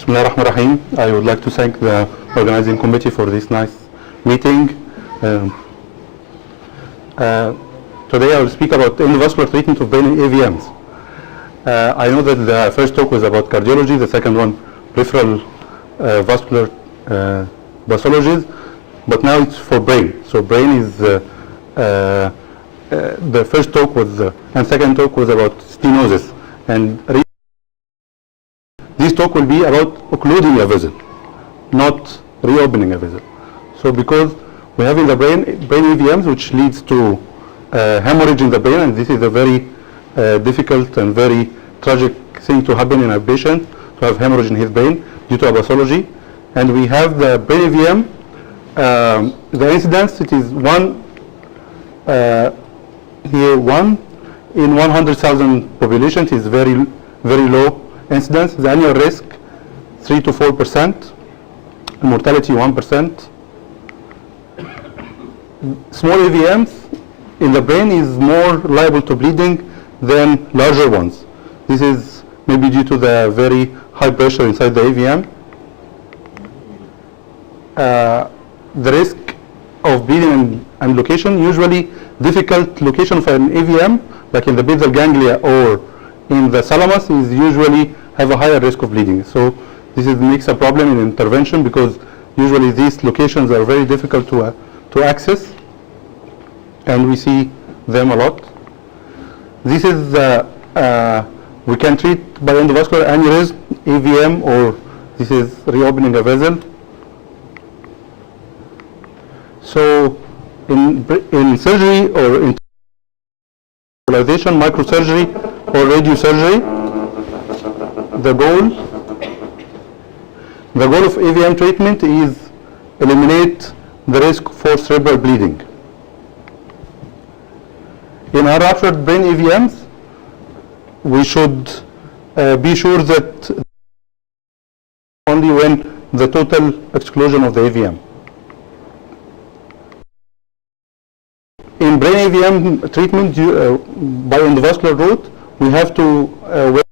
Bismillah ar-Rahman ar-Rahim. I would like to thank the organizing committee for this nice meeting. Today I will speak about endovascular treatment of brain in AVMs. I know that the first talk was about cardiology, the second one peripheral vascular pathologies, but now it's for brain. So brain is the first talk was and second talk was about stenosis, and this talk will be about occluding a vessel, not reopening a vessel. So because we have in the brain AVMs, which leads to hemorrhage in the brain, and this is a very difficult and very tragic thing to happen in a patient, to have hemorrhage in his brain due to a pathology. And we have the brain AVM, the incidence, it is one in 100,000 population. It is very low incidence. The annual risk 3 to 4%, mortality 1%. Small AVMs in the brain is more liable to bleeding than larger ones. This is maybe due to the very high pressure inside the AVM. The risk of bleeding and location, usually difficult location for an AVM, like in the basal ganglia or in the thalamus, is usually have a higher risk of bleeding. So this makes a problem in intervention, because usually these locations are very difficult to access, and we see them a lot. This is we can treat by endovascular aneurysm, AVM, or this is reopening a vessel. So in surgery or in embolization, microsurgery or radiosurgery, the goal of AVM treatment is eliminate the risk for cerebral bleeding. In our ruptured brain AVMs, we should be sure that only when the total exclusion of the AVM. In brain AVM treatment by endovascular route, we have to wait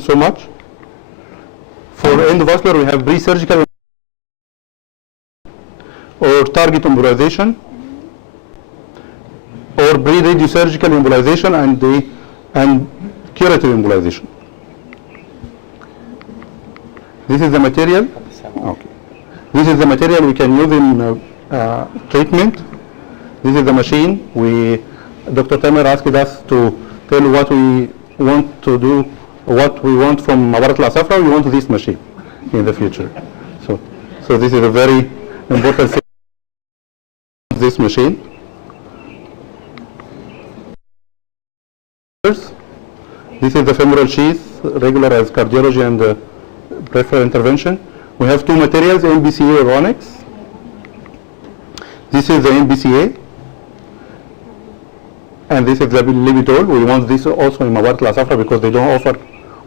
so much. For endovascular, we have pre-surgical or target embolization, or pre-radiosurgical embolization and curative embolization. This is the material. Okay. This is the material we can use in treatment. This is the machine. Dr. Tamer asked us to tell what we want to do, what we want from Mabarat Al-Asafra. We want this machine in the future. So this is a very important thing. This machine. This is the femoral sheath, regular as cardiology and peripheral intervention. We have two materials, MBCA or Onyx. This is the MBCA, and this is the Lipitor. We want this also in Mabarat Al-Asafra because they don't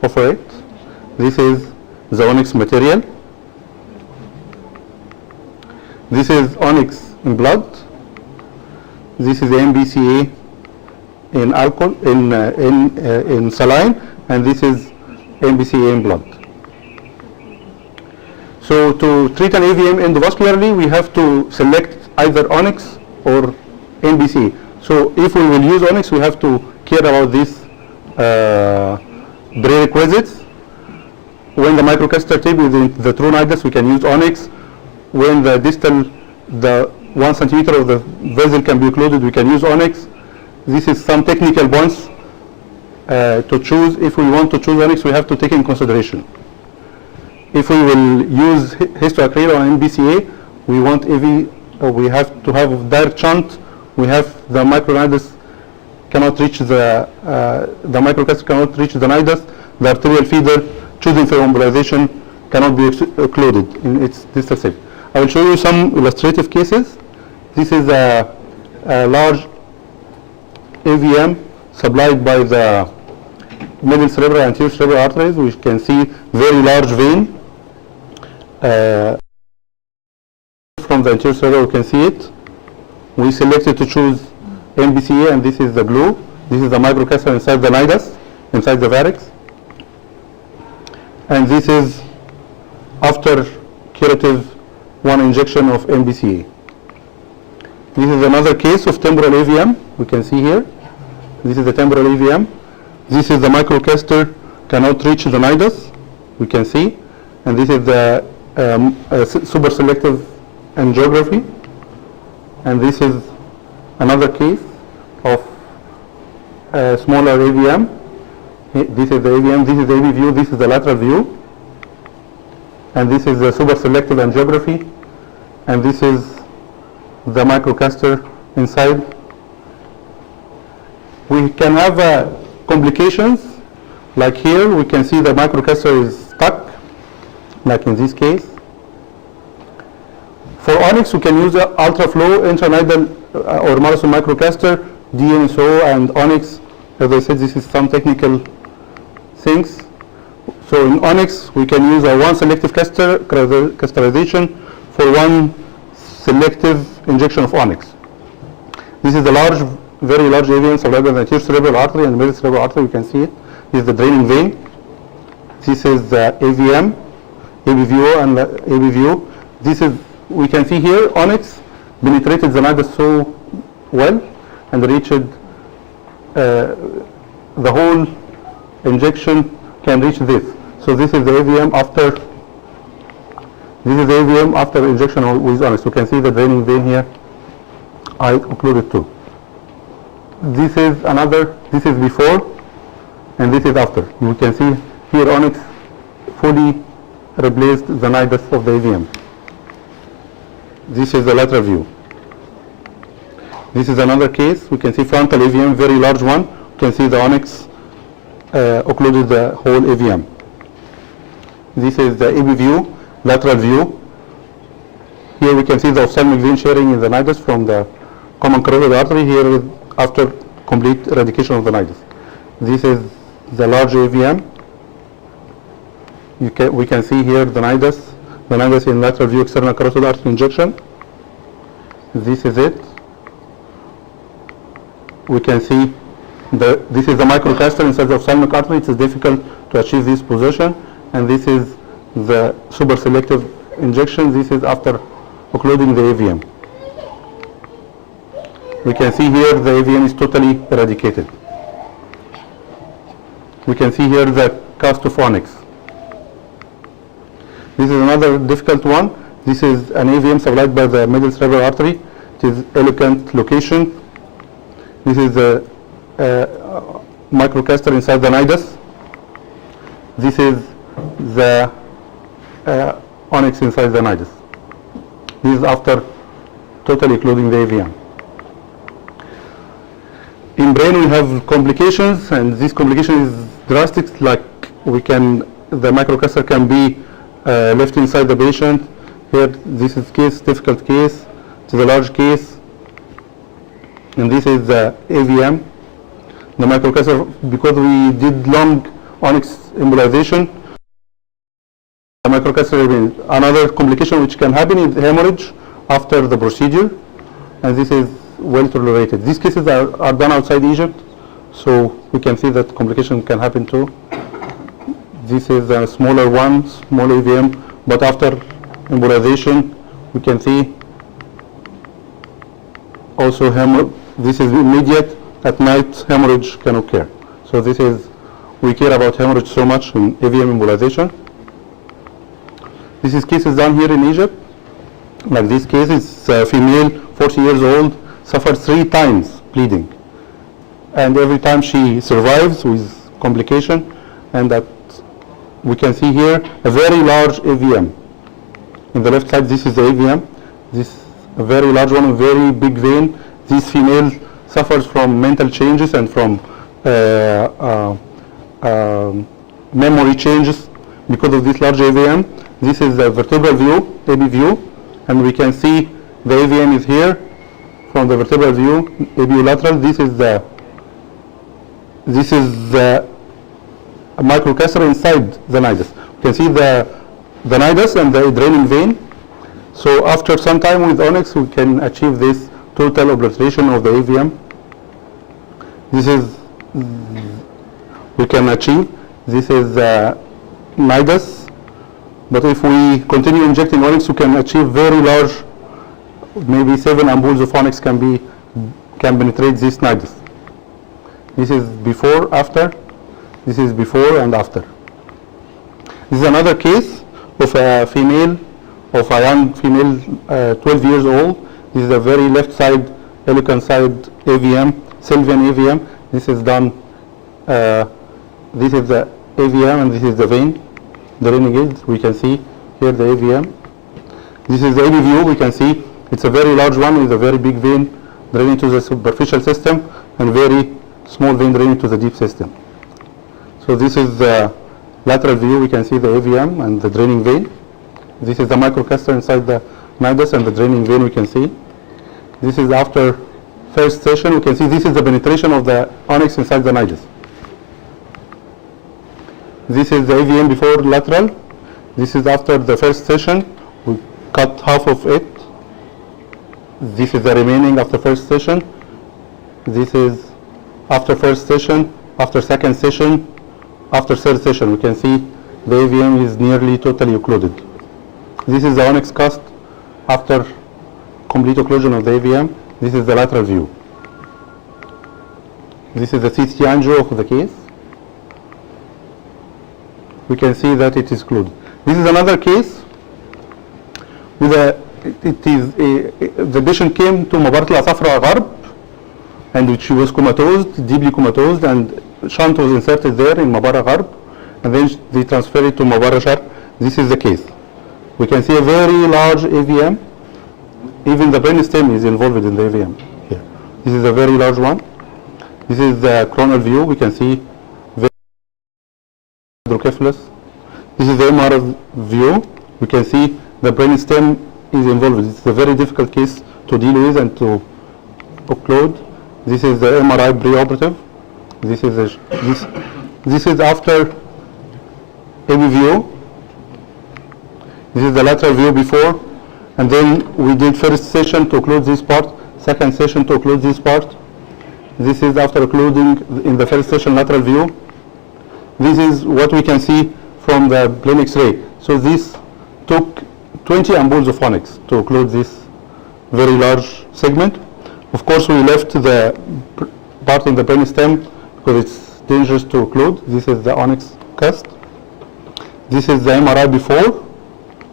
offer it. This is the Onyx material. This is Onyx in blood. This is the MBCA in alcohol, in saline, and this is MBCA in blood. So to treat an AVM endovascularly, we have to select either Onyx or MBCA. So if we will use Onyx, we have to care about these prerequisites. When the microcatheter tip is in the true nidus, we can use Onyx. When the distal, the 1 centimeter of the vessel can be occluded, we can use Onyx. This is some technical points to choose. If we want to choose Onyx, we have to take in consideration. If we will use histoacrylate or MBCA, we want we have to have direct shunt. We have the micronidus cannot reach the microcatheter cannot reach the nidus. The arterial feeder choosing for embolization cannot be occluded in its distal side. I will show you some illustrative cases. This is a large AVM supplied by the middle cerebral and anterior cerebral arteries. We can see very large vein. From the anterior cerebral, we can see it. We selected to choose MBCA, and this is the blue. This is the microcatheter inside the nidus, inside the varix. and this is after curative 1 injection of MBCA. This is another case of temporal AVM. We can see here. This is the temporal AVM. This is the microcaster cannot reach the nidus. We can see. And this is the super selective angiography. And this is another case of smaller AVM. This is the AVM. This is the AV view. This is the lateral view. And this is the super selective angiography. And this is the microcaster inside. We can have complications, like here we can see the microcaster is stuck, like in this case. For Onyx we can use ultra-flow intranidal or Marathon microcaster, DNSO and Onyx. As I said, this is some technical things. So in Onyx we can use a one selective casterization for one selective injection of Onyx. This is the large, very large AVM supplied by the anterior cerebral artery and middle cerebral artery. You can see it. This is the draining vein. This is the AVM, ABVO and ABVO. This is, we can see here, Onyx penetrated the nidus so well and reached the whole injection can reach this. So this is the AVM after. This is the AVM after injection with Onyx. You can see the draining vein here. I occluded too. This is another, this is before and this is after. You can see here Onyx fully replaced the nidus of the AVM. This is the lateral view. This is another case. We can see frontal AVM, very large one. You can see the Onyx occluded the whole AVM. This is the AB view. Lateral view. Here we can see the ophthalmic vein sharing in the nidus from the common carotid artery here after complete eradication of the nidus. This is the large AVM. We can see here the nidus in lateral view external carotid artery injection. This is it. We can see this is the microcaster inside the ophthalmic artery. It is difficult to achieve this position, and this is the super selective injection. This is after occluding the AVM. We can see here the AVM is totally eradicated. We can see here the cast of Onyx. This is another difficult one. This is an AVM supplied by the middle cerebral artery. It is elegant location. This is the microcaster inside the nidus. This is the Onyx inside the nidus. This is after totally occluding the AVM. In brain we have complications, and this complication is drastic. Like the microcaster can be left inside the patient. Here, this is difficult case. It is a large case, and this is the AVM. The microcaster, because we did long Onyx embolization, the microcaster. Another complication which can happen is hemorrhage after the procedure, and this is well tolerated. These cases are done outside Egypt, so we can see that complication can happen too. This is a smaller one, small AVM, but after embolization, we can see also this is immediate. At night, hemorrhage can occur. So this is, we care about hemorrhage so much in AVM embolization. This is cases done here in Egypt. Like this case is a female, 40 years old, suffered 3 times bleeding. And every time she survives with complication, and that we can see here a very large AVM. In the left side, this is the AVM. This is a very large one, a very big vein. This female suffers from mental changes and from memory changes because of this large AVM. This is the vertebral view, AB view, and we can see the AVM is here from the vertebral view, ABU lateral. This is the microcaster inside the nidus. You can see the nidus and the draining vein. So after some time with Onyx, we can achieve this total obliteration of the AVM. This is we can achieve. This is nidus, but if we continue injecting onyx, we can achieve very large, maybe 7 ampules of onyx can penetrate this nidus. This is before, after. This is before and after. This is another case of a female, of a young female, 12 years old. This is a very left side, eloquent side AVM, Sylvian AVM. This is done, this is the AVM and this is the vein, draining it. We can see here the AVM. This is the AB view. We can see it's a very large one with a very big vein draining to the superficial system and very small vein draining to the deep system. So this is the lateral view. We can see the AVM and the draining vein. This is the microcaster inside the nidus and the draining vein we can see. This is after first session. We can see this is the penetration of the onyx inside the nidus. This is the AVM before lateral. This is after the first session. We cut half of it. This is the remaining after first session. This is after first session, after second session, after third session. We can see the AVM is nearly totally occluded. This is the onyx cast after complete occlusion of the AVM. This is the lateral view. This is the CT angio of the case. We can see that it is occluded. This is another case with the patient came to Mabarat al-Asafra Gharb, and she was comatose, deeply comatose, and shunt was inserted there in Mabara Gharb, and then they transferred it to Mabara Sharq. This is the case. We can see a very large AVM. Even the brainstem is involved in the AVM here. This is a very large one. This is the coronal view. We can see hydrocephalus. This is the MR view. We can see the brainstem is involved. It's a very difficult case to deal with and to occlude. This is the MRI preoperative. This is after AB view. This is the lateral view before, and then we did first session to occlude this part, second session to occlude this part. This is after occluding in the first session lateral view. This is what we can see from the plain X-ray. So this took 20 ampules of onyx to occlude this very large segment. Of course, we left the part in the brainstem because it's dangerous to occlude. This is the onyx cast. This is the MRI before.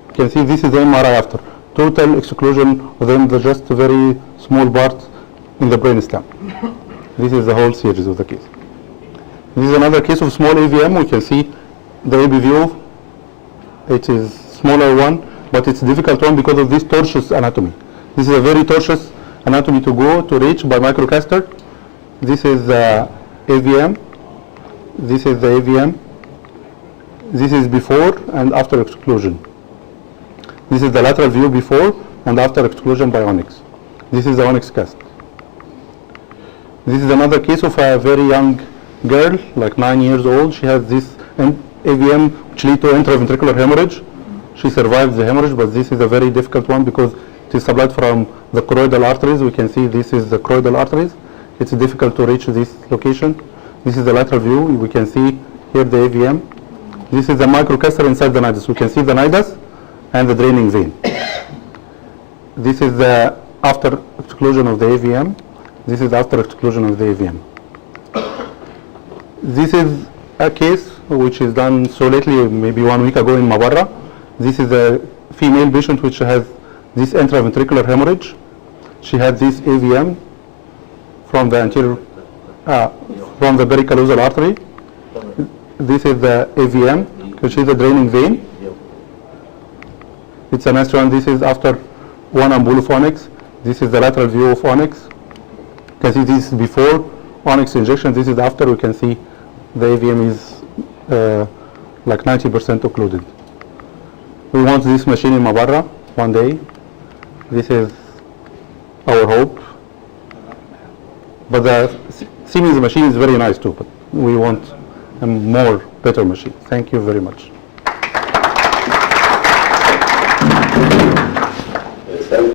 You can see this is the MRI after. Total exclusion within the just very small part in the brainstem. This is the whole series of the case. This is another case of small AVM. We can see the AB view. It is smaller one, but it's a difficult one because of this tortuous anatomy. This is a very tortuous anatomy to go to reach by microcaster. This is the AVM. This is the AVM. This is before and after exclusion. This is the lateral view before and after exclusion by onyx. This is the onyx cast. This is another case of a very young girl, like 9 years old. She has this AVM which leads to intraventricular hemorrhage. She survived the hemorrhage, but this is a very difficult one because it is supplied from the choroidal arteries. We can see this is the choroidal arteries. It's difficult to reach this location. This is the lateral view. We can see here the AVM. This is the microcaster inside the nidus. We can see the nidus and the draining vein. This is the after exclusion of the AVM. This is after exclusion of the AVM. This is a case which is done so lately, maybe 1 week ago in Mabarra. This is a female patient which has this intraventricular hemorrhage. She had this AVM from the anterior, from the pericallosal artery. This is the AVM, which is the draining vein. It's a nice one. This is after 1 ampule of onyx. This is the lateral view of onyx. You can see this is before onyx injection. This is after. We can see the AVM is like 90% occluded. We want this machine in Mabarra one day. This is our hope. But the Siemens machine is very nice too, but we want a more better machine. Thank you very much.